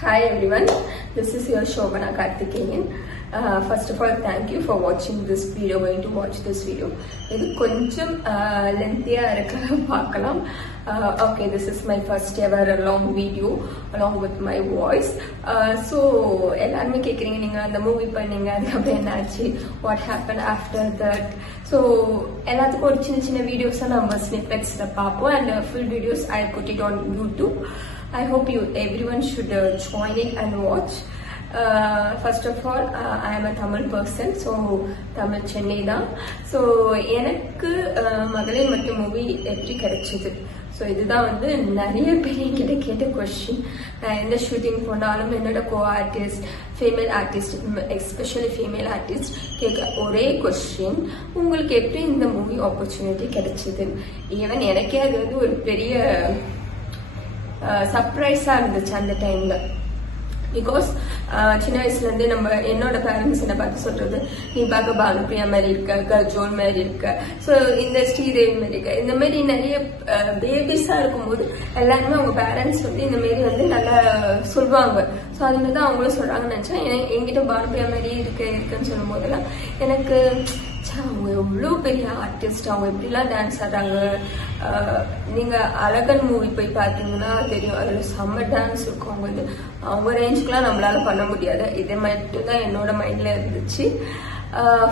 Hi everyone, this is your Shobana Karthikeyan. First of all, thank you for watching this video, going to watch this video. இது கொஞ்சம் lengthy-ஆ இருக்க பார்க்கலாம். Okay, this is my first ever long video along with my voice. So எல்லாருமே கேக்குறீங்க நீங்க அந்த movie பண்ணீங்க அதுக்கப்புறம் என்னாச்சு, what happened after that. So எல்லாத்துக்கும் ஒரு சின்ன சின்ன வீடியோஸ் நம்ம ஸ்னிப்பெட்ஸ்ல பார்ப்போம் and full videos I put it on YouTube. I hope everyone should join it and watch. First of all, I am a Tamil person, so Tamil Chennai da. So எனக்கு மகளே மற்றும் movie எப்படி கிடைச்சது. So இதுதான் வந்து நிறைய பேர் கிட்ட கேட்ட கொஸ்டின். நான் எந்த ஷூட்டிங் போனாலும் என்னோட co artist, female artist, especially female artist கேட்க ஒரே கொஸ்டின், உங்களுக்கு எப்படி இந்த மூவி ஆப்பர்ச்சுனிட்டி கிடைச்சது. ஈவன் எனக்கே அது வந்து ஒரு பெரிய சர்ப்ரைஸா இருந்துச்சு அந்த டைம்ல. பிகாஸ் சின்ன வயசுல இருந்து நம்ம என்னோட பேரண்ட்ஸ் என்ன பார்த்து சொல்றது, நீ பார்க்க பானுப்ரியா மாதிரி இருக்க, கஜோல் மாதிரி இருக்க, ஸோ இந்த ஸ்ரீதேவி மாதிரி இருக்க, இந்த மாதிரி நிறைய பேபிஸா இருக்கும்போது எல்லாருமே அவங்க பேரண்ட்ஸ் வந்து இந்த மாதிரி வந்து நல்லா சொல்லுவாங்க. ஸோ அது மாதிரி தான் அவங்களும் சொல்றாங்கன்னு நினைச்சேன். என்கிட்ட பானுப்ரியா மாதிரி இருக்குன்னு சொல்லும் போதெல்லாம் எனக்கு அவங்க எவ்வளோ பெரிய ஆர்டிஸ்ட், அவங்க எப்படிலாம் டான்ஸ் ஆடுறாங்க. நீங்க அழகன் மூவி போய் பார்த்தீங்கன்னா தெரியும், அதுல செம்ம டான்ஸ் இருக்கும். அவங்க ரேஞ்சுக்குலாம் நம்மளால பண்ண முடியாது. இது மட்டும் தான் என்னோட மைண்ட்ல இருந்துச்சு.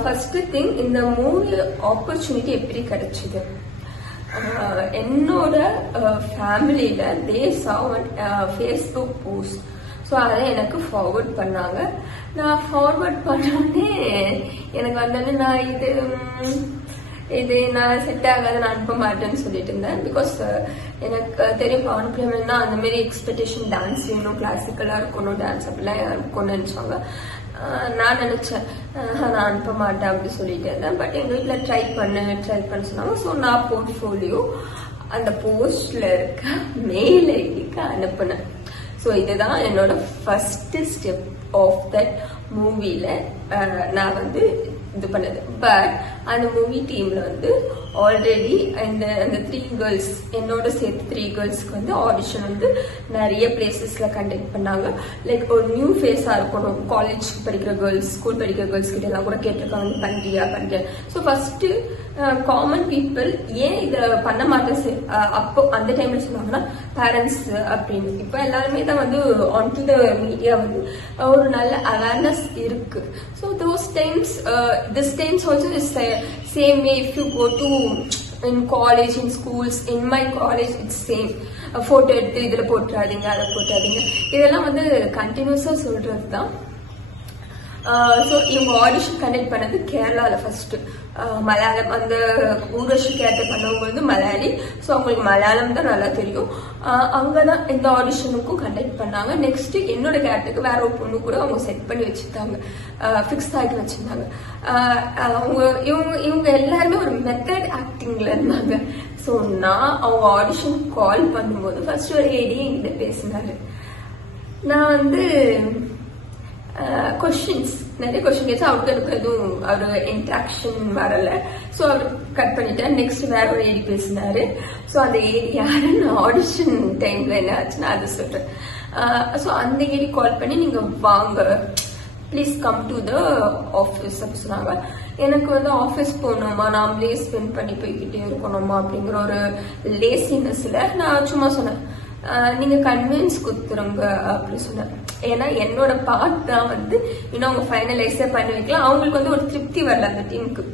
ஃபர்ஸ்ட் திங், இந்த மூவி ஆப்பர்ச்சுனிட்டி எப்படி கிடைச்சது. என்னோட ஃபேமிலியில தே சா ஃபேஸ்புக் போஸ்ட். ஸோ அதை எனக்கு ஃபார்வர்ட் பண்ணாங்க. நான் ஃபார்வர்ட் பண்ணோடனே எனக்கு வந்தோடனே நான் இது நான் செட் ஆகாது, நான் அனுப்ப மாட்டேன்னு சொல்லிட்டு இருந்தேன். பிகாஸ் எனக்கு தெரியும் பானுப்ரியா அந்த மாதிரி எக்ஸ்பெக்டேஷன் டான்ஸ் வேணும், கிளாசிக்கலா இருக்கணும், டான்ஸ் அப்படிலாம் இருக்கணும்னு நினைச்சாங்க. நான் நினைச்சேன் நான் அனுப்ப மாட்டேன் அப்படி சொல்லிட்டு இருந்தேன். பட் எங்க வீட்டுல ட்ரை பண்ண சொன்னாங்க. ஸோ நான் போர்ட்ஃபோலியோ அந்த போஸ்ட்ல இருக்க மெயில் ஐடிக்கு அனுப்புனேன். ஸோ இதுதான் என்னோட ஃபர்ஸ்ட் ஸ்டெப் ஆஃப் தட் மூவில நான் வந்து இது பண்ணது. பட் அந்த மூவி டீம்ல வந்து ஆல்ரெடி அந்த 3 கேர்ள்ஸ், என்னோட சேர்த்து 3 கேர்ள்ஸ்க்கு வந்து ஆடிஷன் வந்து நிறைய பிளேசஸ்ல கண்டக்ட் பண்ணாங்க. லைக் ஒரு நியூ ஃபேஸா இருக்கணும், காலேஜ் படிக்கிற கேர்ள்ஸ், ஸ்கூல் படிக்கிற கேர்ள்ஸ் கிட்ட எல்லாம் கூட கேட்டிருக்காங்க பண்றியா. ஸோ ஃபர்ஸ்ட் காமன் பீப்புள் ஏன் இதை பண்ண மாட்டேன் அப்போ அந்த டைம்ல சொன்னாங்கன்னா பேரண்ட்ஸ் அப்படின்னு. இப்போ எல்லாருமே தான் வந்து ஆன் டு த மீடியா வந்து ஒரு நல்ல அவேர்னஸ் இருக்கு. So those times this times also is same way. If you go to in college, in schools, in my college it's same. Photo எடுத்து இதுல போட்டுறாதீங்க, அதை போட்டாதீங்க, இதெல்லாம் வந்து கண்டினியூஸா சொல்றது தான். ஸோ இவங்க ஆடிஷன் கண்டக்ட் பண்ணது கேரளாவில் ஃபர்ஸ்ட். மலையாளம், அந்த ஊர்வஷி கேரக்டர் பண்ணவங்க வந்து மலையாளி. ஸோ அவங்களுக்கு மலையாளம் தான் நல்லா தெரியும். அங்கதான் இந்த ஆடிஷனுக்கும் கண்டக்ட் பண்ணாங்க. நெக்ஸ்ட் என்னோட கேரக்டருக்கு வேற ஒரு பொண்ணு கூட அவங்க செட் பண்ணி வச்சிருந்தாங்க, ஃபிக்ஸ் ஆகி வச்சிருந்தாங்க. இவங்க எல்லாருமே ஒரு மெத்தட் ஆக்டிங்ல இருந்தாங்க. ஸோ நான் அவங்க ஆடிஷன் கால் பண்ணும்போது ஃபர்ஸ்ட் ஒரு ஏடி என்கிட்ட பேசினாரு. நான் வந்து நிறைய கொஸ்டின் கேட்டு அவருக்கு எனக்கு எதுவும் அவரு இன்ட்ராக்ஷன் வரல. ஸோ அவர் கட் பண்ணிட்டேன். நெக்ஸ்ட் வேற ஒரு ஏரி பேசினாரு. ஸோ அந்த ஏரி யாருன்னு ஆடிஷன் டைம்ல என்ன ஆச்சுன்னா அது சொல்றேன். ஸோ அந்த ஏரி கால் பண்ணி நீங்க வாங்க, please come to the office அப்படி சொன்னாங்க. எனக்கு வந்து ஆஃபீஸ் போகணுமா, நாமளே ஸ்பெண்ட் பண்ணி போய்கிட்டே இருக்கணுமா அப்படிங்கிற ஒரு லேசினஸ்ல நான் சும்மா சொன்னேன், நீங்க கன்வின்ஸ் கொடுத்துருங்க அப்படி சொன்னேன். ஏன்னா என்னோட பார்ட் தான் வந்து இன்னும் அவங்க ஃபைனலைஸே பண்ணி வைக்கலாம். அவங்களுக்கு வந்து ஒரு திருப்தி வரல அந்த டீமுக்கு,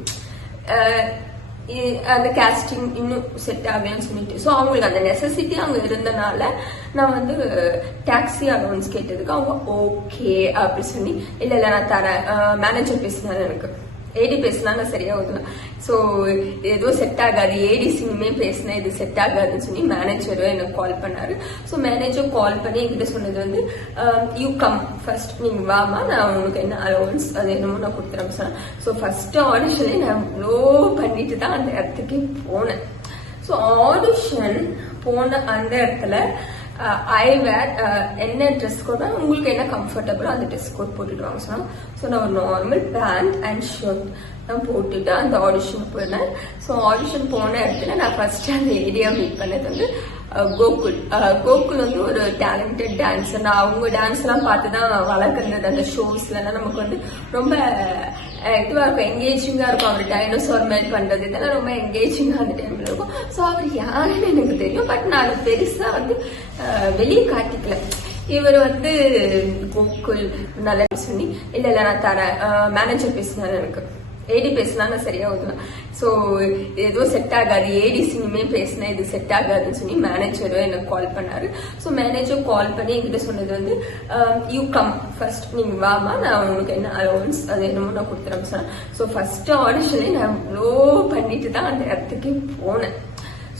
அந்த கேஸ்டிங் இன்னும் செட் ஆகலன்னு சொல்லிட்டு. ஸோ அவங்களுக்கு அந்த நெசசிட்டி அவங்க இருந்தனால நான் வந்து டாக்ஸி அலோன்ஸ் கேட்டதுக்கு அவங்க ஓகே அப்படி சொல்லி, இல்ல நான் தரேன், மேனேஜர் பேசினாரு, எனக்கு ஏடி பேசினா நான் சரியா ஓதுவேன். ஸோ ஏதோ செட் ஆகாது, ஏடிசியுமே பேசினேன், இது செட் ஆகாதுன்னு சொல்லி மேனேஜரும் எனக்கு கால் பண்ணாரு. ஸோ மேனேஜர் கால் பண்ணி என்கிட்ட சொன்னது வந்து யூ கம் ஃபர்ஸ்ட், நீங்க வாமா, நான் உங்களுக்கு என்ன அலோவன்ஸ் அது என்னமோ நான் கொடுத்துறேன் சொன்னேன். ஸோ ஃபர்ஸ்ட் ஆடிஷனே நான் இவ்வளோ பண்ணிட்டு தான் அந்த இடத்துக்கே போனேன். ஸோ ஆடிஷன் போன அந்த இடத்துல ஐவேர் என்ன ட்ரெஸ் கோட், உங்களுக்கு என்ன கம்ஃபர்டபுளோ அந்த ட்ரெஸ் கோட் போட்டுட்டு வாங்க சொன்னா. ஸோ நான் ஒரு நார்மல் பேண்ட் அண்ட் ஷர்ட் தான் போட்டுட்டு அந்த ஆடிஷன் போனேன். ஸோ ஆடிஷன் போன இடத்துல நான் ஃபர்ஸ்ட் அந்த ஏரியா மீட் பண்ணது வந்து கோகுல். கோகுல் வந்து ஒரு டேலண்டட் டான்ஸர். நான் அவங்க டான்ஸ் எல்லாம் பார்த்துதான் வளர்க்குறது. அந்த ஷோஸ்ல நமக்கு வந்து ரொம்ப இதுவா இருக்கும், என்கேஜிங்கா இருக்கும். அவர் டைனோசார் மேல் பண்றது இதெல்லாம் ரொம்ப என்கேஜிங்கா அந்த டைம்ல இருக்கும். ஸோ அவர் யாருன்னு எனக்கு தெரியும், பட் நான் அதை பெருசா வந்து வெளியே காட்டிக்கல. இவர் வந்து கோகுல் நல்லா சொல்லி இல்ல நான் தரேன், மேனேஜர் பேசினாரு, எனக்கு ஏடி பேசினா சரியா வருவேன். ஸோ ஏதோ செட் ஆகாது, ஏடி சினிமே பேசினா இது செட் ஆகாதுன்னு சொல்லி மேனேஜரும் எனக்கு கால் பண்ணாரு. ஸோ மேனேஜர் கால் பண்ணி என்கிட்ட சொன்னது வந்து யூ கம் ஃபர்ஸ்ட், நீங்க வாமா, நான் உங்களுக்கு என்ன அலோவன்ஸ் அது என்னமோ நான் கொடுத்துறேன் சொன்னேன். ஸோ ஃபர்ஸ்ட் ஆடிஷனே நான் இவ்வளோ பண்ணிட்டு தான் அந்த இடத்துக்கு போனேன்.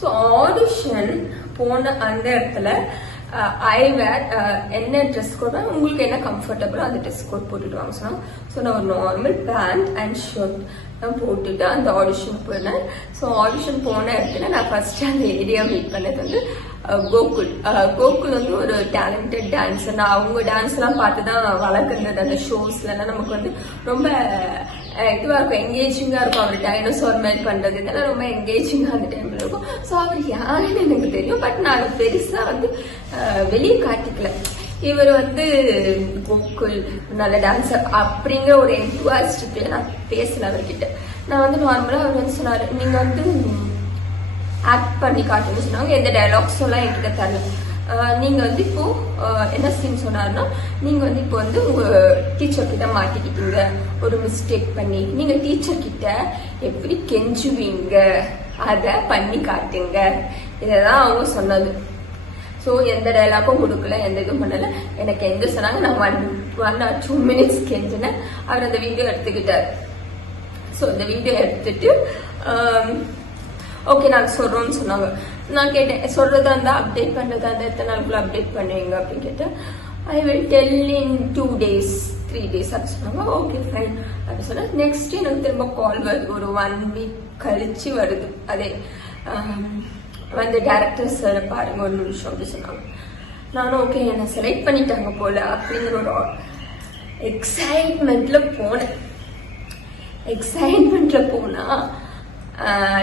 ஸோ ஆடிஷன் போன அந்த இடத்துல என்ன ட்ரெஸ் கோட் உங்களுக்கு என்ன கம்ஃபர்டபுளோ அந்த ட்ரெஸ் கோட் போட்டுட்டு வாங்க சொன்னா. ஸோ நான் ஒரு நார்மல் பேண்ட் அண்ட் ஷர்ட் தான் போட்டுட்டு அந்த ஆடிஷன் போனேன். ஸோ ஆடிஷன் போன இடத்துல நான் ஃபர்ஸ்ட் அந்த ஏரியா மீட் பண்ணது வந்து கோகுல். கோகுல் வந்து ஒரு டேலண்டட் டான்ஸர். நான் அவங்க டான்ஸ் எல்லாம் பார்த்துதான் வளர்க்குறது. அந்த ஷோஸ்ல நமக்கு வந்து ரொம்ப இதுவா இருக்கும், என்கேஜிங்கா இருக்கும். அவர் டைனோசார் மேல் பண்றது இதெல்லாம் ரொம்ப என்கேஜிங்கா அந்த டைம்ல இருக்கும். ஸோ அவர் யாருன்னு எனக்கு தெரியும், பட் நான் அதை பெருசா வந்து வெளியே காட்டிக்கல. இவர் வந்து கோகுல் நல்ல டான்சர் அப்படிங்கிற ஒரு என்துவாஸ்டிக்ல நான் பேசல அவர்கிட்ட. நான் வந்து நார்மலா அவர் வந்து சொன்னாரு, நீங்க வந்து ஆக்ட் பண்ணி காட்டுன்னு சொன்னாங்க. எந்த டைலாக்ஸும் எல்லாம் என்கிட்ட தரல. நீங்க வந்து இப்போ என்ன சீன் சொன்னாருன்னா, நீங்க வந்து இப்போ வந்து உங்க டீச்சர் கிட்ட மாட்டிக்கிட்டீங்க ஒரு மிஸ்டேக் பண்ணி, நீங்க டீச்சர் கிட்ட எப்படி கெஞ்சுவீங்க அத பண்ணி காட்டுங்க, இததான் அவங்க சொன்னது. ஸோ எந்த டைலாக்கும் கொடுக்கல, எந்த இதுவும் பண்ணல. எனக்கு எந்த சொன்னாங்க, நான் 1 or 2 minutes கெஞ்சினேன். அவர் அந்த வீடியோ எடுத்துக்கிட்டாரு. ஸோ இந்த வீடியோ எடுத்துட்டு ஓகே நாங்க சொல்றோம்னு சொன்னாங்க. நான் கேட்டேன், சொல்றதா இருந்தா அப்டேட் பண்றதா இருந்தா எத்தனை நாளுக்குள்ள அப்டேட் பண்ணுவீங்க அப்படின்னு கேட்டேன். I will tell in 2 days 3 days அப்படி சொன்னாங்க. ஓகே ஃபைன் அப்படி சொன்னா. நெக்ஸ்ட் எனக்கு திரும்ப கால் வருது, ஒரு 1 week கழிச்சு வருது. அதே வந்து டைரக்டர் சார் பாருங்க ஒரு நிமிஷம் அப்படி சொன்னாங்க. நானும் ஓகே என்ன செலக்ட் பண்ணிட்டாங்க போல அப்படிங்கிற ஒரு எக்ஸைட்மெண்ட்ல போனேன். எக்ஸைட்மெண்ட்ல போனா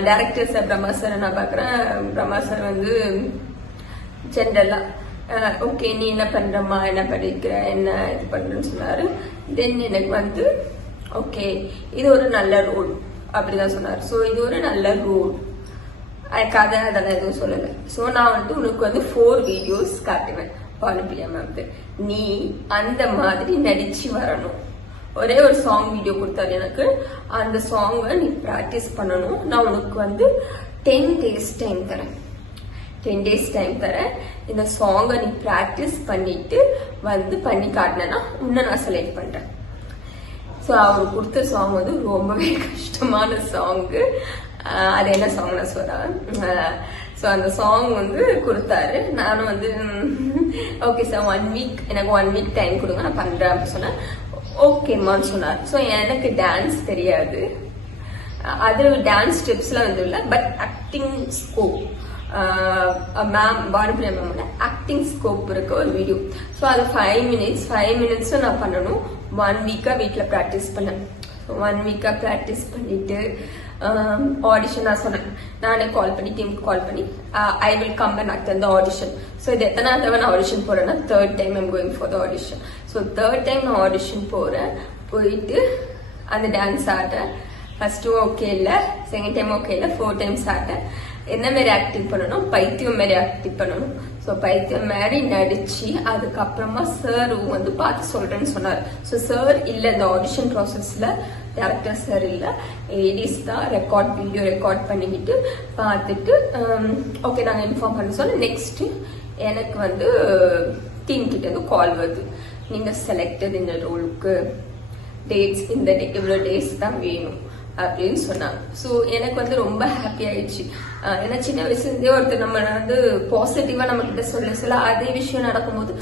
டைரக்டர் சார் பிரம்மா சார் நான் பாக்குறேன். பிரம்மா சார் வந்து ஜென்ரலா ஓகே நீ என்ன பண்றமா, என்ன படிக்கிற, என்ன இது பண்றேன்னு சொன்னாரு. தென் எனக்கு வந்து ஓகே இது ஒரு நல்ல ரோல் அப்படிதான் சொன்னாரு. ஸோ இது ஒரு நல்ல ரோல், கதை அதெல்லாம் எதுவும் சொல்லலை. ஸோ நான் வந்து உனக்கு வந்து 4 videos காட்டுவேன் பானுப்பிரியா மேம், நீ அந்த மாதிரி நடிச்சு வரணும். ஒரே ஒரு சாங் வீடியோ கொடுத்தாரு எனக்கு. அந்த சாங்கை நீ ப்ராக்டிஸ் பண்ணணும். நான் உனக்கு வந்து 10 days டைம் தரேன். 10 days டைம் தரேன். இந்த சாங்கை நீ ப்ராக்டிஸ் பண்ணிட்டு வந்து பண்ணி காட்டினா உன்னை நான் செலக்ட் பண்றேன். ஸோ அவர் கொடுத்த சாங் வந்து ரொம்பவே கஷ்டமான சாங்கு. அது என்ன சாங் நான் சொல்றேன். ஸோ அந்த சாங் வந்து கொடுத்தாரு. நானும் வந்து ஓகே சார் 1 week எனக்கு 1 week டைம் கொடுங்க நான் பண்றேன் அப்படின்னு சொன்னேன். ஓகேம்மான்னு சொன்னார். ஸோ எனக்கு டான்ஸ் தெரியாது, அது டான்ஸ் ஸ்டெப்ஸ்லாம் வந்து இல்லை, but acting scope ma'am Bhanupriya மேமோட ஆக்டிங் ஸ்கோப் இருக்க ஒரு வீடியோ. ஸோ அது 5 minutes நான் பண்ணணும். 1 week வீட்டில் ப்ராக்டிஸ் பண்ணேன். 1 week ப்ராக்டிஸ் பண்ணிட்டு ஆடிஷன் நான் சொன்னேன். நானே கால் பண்ணி டீமுக்கு கால் பண்ணி I will come and attend the audition. So இது எத்தனாவது தடவை நான் ஆடிஷன் போறேன்னா 3rd time I'm going for the audition. So 3rd time நான் ஆடிஷன் போறேன். போயிட்டு அந்த டான்ஸ் ஆடுறேன். ஃபர்ஸ்ட் ஓகே இல்லை, செகண்ட் டைம் ஓகே இல்லை, 4 times ஆடுறேன். என்ன மாரி ஆக்டிங் பண்ணணும், பைத்தியம் மாரி ஆக்டிங் பண்ணணும். ஸோ பைத்தியம் மாதிரி நடிச்சு அதுக்கப்புறமா சார் வந்து பார்த்து சொல்றேன்னு சொன்னார். ஸோ சார் இல்லை இந்த ஆடிஷன் ப்ராசஸ்ல டேரக்டர் சார் இல்லை, லேடிஸ் தான் வீடியோ ரெக்கார்ட் பண்ணிக்கிட்டு பார்த்துட்டு ஓகே நாங்கள் இன்ஃபார்ம் பண்ண சொன்ன. நெக்ஸ்ட் எனக்கு வந்து டீம் கிட்ட இருந்து கால் வருது, நீங்க செலக்டட் இந்த ரோலுக்கு, டேட்ஸ் இந்த இவ்வளோ டேஸ் தான் வேணும் அப்படின்னு சொன்னாங்க. ஸோ எனக்கு வந்து ரொம்ப ஹாப்பி ஆயிடுச்சு. ஏன்னா சின்ன வயசுலேருந்தே ஒருத்தர் நம்ம வந்து பாசிட்டிவா நம்ம கிட்ட சொல்ல அதே விஷயம் நடக்கும்போது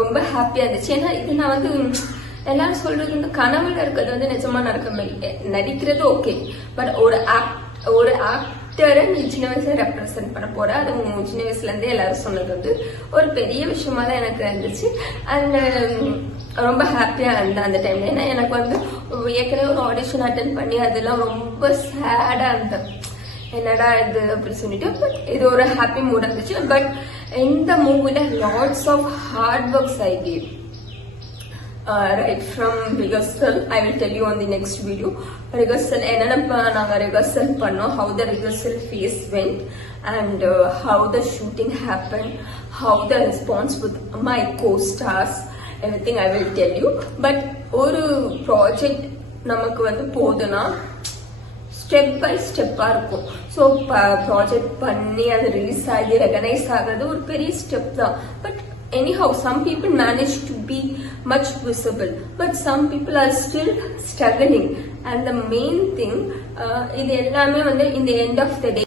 ரொம்ப ஹாப்பியா இருந்துச்சு. ஏன்னா இது நான் வந்து எல்லாரும் சொல்றது வந்து கனவுல இருக்கிறது வந்து நிஜமா நடிக்கிறது ஓகே, பட் ஒரு ஆக்டரை நீ சின்ன வயசுல ரெப்ரசென்ட் பண்ண போற, அது சின்ன வயசுல இருந்தே எல்லாரும் சொன்னது வந்து ஒரு பெரிய விஷயமா தான் எனக்கு இருந்துச்சு. அண்ட் ரொம்ப ஹாப்பியா இருந்தேன் அந்த டைம்ல. ஏன்னா எனக்கு வந்து ஏற்கனவே ஒரு ஆடிஷன் அட்டென்ட் பண்ணி அதெல்லாம் ரொம்ப சேடா இருந்தேன். என்னடா இது அப்படி சொல்லிட்டு பட் இது ஒரு ஹாப்பி மூட் இருந்துச்சு. பட் இந்த மூவில lots of hard works I gave right from rehearsal. I will tell you on the next video. Rehearsal என்னென்ன நாங்க rehearsal பண்ணோம், how the rehearsal phase went, and how the shooting happened, how the response with my co-stars, everything I will tell you. But ஒரு project நமக்கு வந்து போதுனா step by ஸ்டெப்பா இருக்கும். So project பண்ணி அது ரிலீஸ் ஆகி ரெகனைஸ் ஆகிறது ஒரு பெரிய ஸ்டெப் தான். But anyhow some people manage to be much visible, but some people are still struggling, and the main thing இது எல்லாமே வந்து in the end of the day